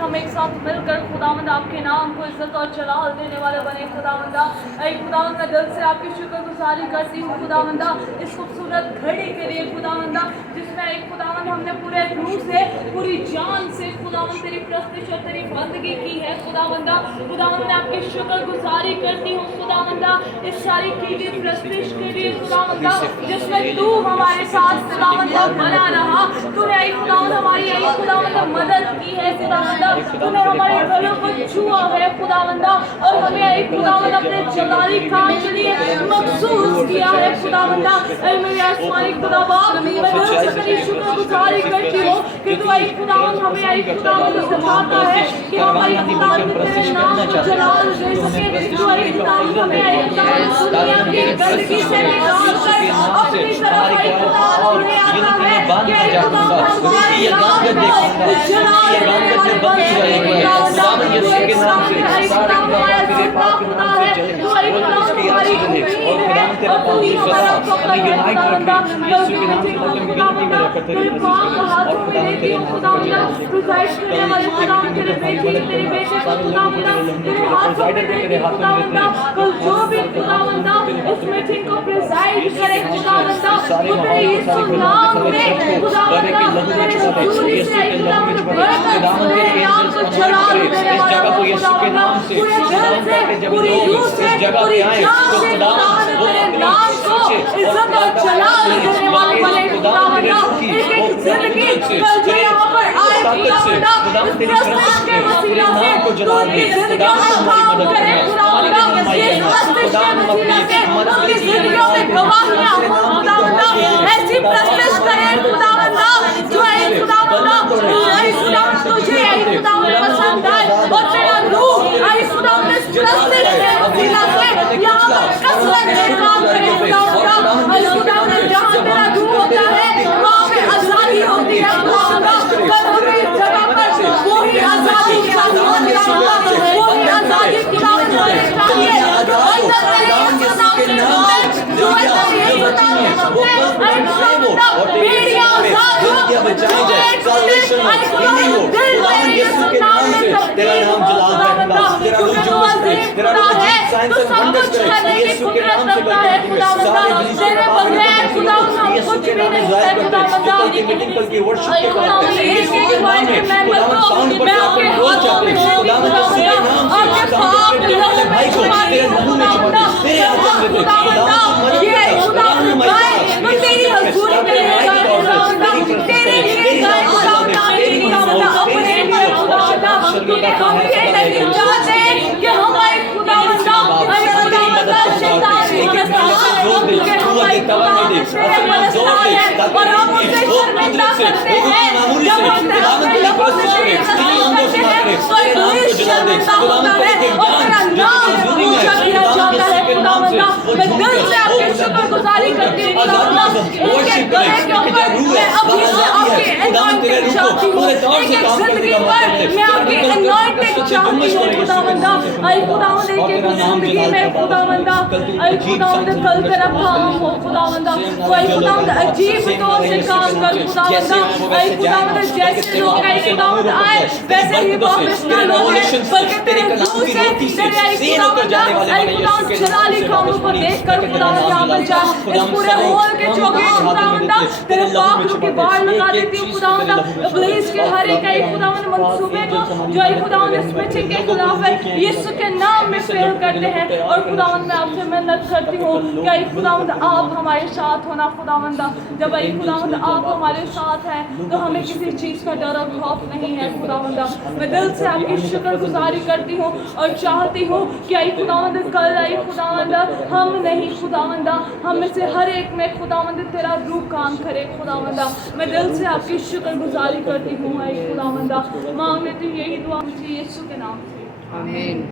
ہم ایک ساتھ مل کر خداوند آپ کے نام کو عزت اور جلال دینے والے بنے خداوندہ. اے خداوند میں دل سے آپ کی شکر گزاری کرتی ہوں خداوندہ اس خوبصورت گھڑی کے لیے خداوندہ جس میں ایک خداوند ہم نے پورے روح سے پوری جان سے خداوند تیری پرستش اور تیری بندگی کی ہے خداوندہ. خداوند میں آپ کی شکر گزاری کرتی ہوں خداوندہ اس ساری کی گئی پرستش کے لیے خداوندہ جس میں تو ہمارے ساتھ خداوندہ بنا رہا. تو نے اے خداوند ہماری اے خداوندہ مدد کی ہے خداوندہ. تو نے ہمارے گھروں کو چھوا ہے خداوندہ اور ہمیں اے خداوند اپنے جلالی کام کے لیے مخصوص کیا ہے خداوندہ. اے میرے آسمانی خدا باپ میں دل سے تیری شکر گزاری کرتی ہوں کہ تو اے خداوند ہمیں اے خداوند سکھاتا ہے کہ ہم اے خداوند تیرے نام کو جلال دے سکیں. تو اے خداوند ہمیں اے خداوند دنیا کی گندگی سے نکال کر اپنی طرف اے خداوند لے آتا ہے کہ اے خداوند ہمارے نام کو جلال دینے والے بنے خداوندہ. تو اے خداوند اے خداوند ہمارا زندہ خدا ہے. تو اے خداوند ہماری امید ہے اور تو ہی ہمارا فخر ہے خداوندہ. کل کی میٹنگ کو خداوندہ تیرے پاک ہاتھوں میں دیتی ہوں خداوندہ. پرووائڈ کرنے والے خداوند تیرے بیٹی تیرے بیٹے کو خداوندہ تیرے ہاتھوں میں دیتی ہوں خداوندہ. کل جو بھی خداوندہ اس میٹنگ کو پریزائڈ کرے خداوندہ وہ تیرے یسوع نام میں خداوندہ تیرے حضوری سے اے خداوند برکت تیرے نام کو جلال دینے والا ہو خداوندہ. پورے دل سے پوری روح سے پوری جان سے خداوند تیرے نام کو عزت اور جلال دینے والے بنے خداوندہ. ایک ایک زندگی کل جو یہاں پر آئے خداوندہ اس پرستش کے وسیلہ سے تو ان کی زندگیوں میں کام کرے خداوندہ. اس پرستش کے وسیلہ سے ان کی زندگیوں میں گواہیاں ہوں خداوندہ. ایسی پرستش کرے خداوندہ جو اے خداوندہ اے خداوند تجھے اے خداوند پسند آئے اور تیرا روح اے خداوند اس پرستش کے وسیلہ سے یہاں پر کثرت سے کام کرے خداوندہ. اے خداوند جہاں تیرا روح ہوتا ہے وہاں پہ آزادی ہوتی ہے خداوندہ. کل ہمیں اس جگہ پر وہی آزادی خداوند وہی آزادی خداوند ہونے چاہیے جو اندر تیرے یسوع نام سے ہوتے جو اندر یسوع نام سے ہوتے. اے خداوندہ بیڑیاں آزاد ہو جو اے خداوند دل تیرے یسوع نام میں تبدیل ہو خداوندہ. کیونکہ تو عظیم خدا ہے تو سب کچھ کرنے کی قدرت رکھتا ہے خداوندہ. تیرے بغیر خداوند ہم کچھ بھی نہیں ہے خداوندہ. اے خداوند ایک ایک ورڈ میں بتاؤں میں آپ کے ہاتھوں میں دیتی خداوندہ. آپ کے پاک لہو میں چھپاتی ہوں خداوندہ. خداوندہ یہ خداوند گائے تو تیری حضوری کے لیے گائے خداوندہ. تیرے لیے گائے خداوندہ میری خداوندہ اپنے لیے خداوندہ. کیونکہ ہم یہ نہیں چاہتے کہ ہمارے خداوندہ اے خداوندہ شیطان کے ساتھ کیونکہ ہمارے خداوند میرے پرستار ہے اور ہم اسے شرمندہ کرتے ہیں جب ہم اپنے لوگوں سے تیری خدمت کرتے ہیں تو ابلیس شرمندہ ہوتا ہے اور تیرا نام اونچا کیا جاتا ہے خداوندہ. میں دل سے آپ کے شکر گزاری کرتی ہوں خداوندہ. ان کے گلے کے اوپر میں ابھی سے آپ کی انوائنٹنگ چاہتی ہوں. ایک ایک زندگی پر میں آپ کی انوائنٹنگ چاہتی ہوں خداوندہ. اے خداوند ایک ایک زندگی میں خداوندہ اے خداوند کل تیرا کام ہو خداوندہ. تو اے خداوند عجیب طور سے کام کر خداوندہ. اے خداوند جیسے لوگ اے خداوند آئے ویسے ہی واپس نہ لوٹے بلکہ تیرے روح سے تیرے اے خداوندہ اے خداوند جلالی کاموں کو دیکھ کر خداوند یہاں پر جائے. اس پورے ہول کے چوکے خداوندہ تیرے پاک روح کے باہر لگا دیتی ہوں خداوندہ. ابلیس کے ہر ایک اے خداوند منصوبے کو جو اے خداوند اس میٹنگ کے خلاف ہے یسوع کے نام میں فیل کرتے ہیں. اور خداوند میں آپ سے محنت کرتی ہوں کہ اے خداوند آپ ہمارے ساتھ ہونا خداوندہ. جب اے خداوند آپ ہمارے ساتھ ہیں تو ہمیں کسی چیز کا ڈر اور خوف نہیں ہے خداوندہ. میں دل سے آپ کی شکر گزاری کرتی ہوں اور چاہتی ہوں کہ اے خداوند کل اے خداوند ہم نہیں خداوندہ ہم میں سے ہر ایک میں خداوند تیرا روح کام کرے خداوندہ. میں دل سے آپ کی شکر گزاری کرتی ہوں اے خداوندہ. مانگ لیتی ہوں یہی دعا مجھے یسوع کے نام سے آمین.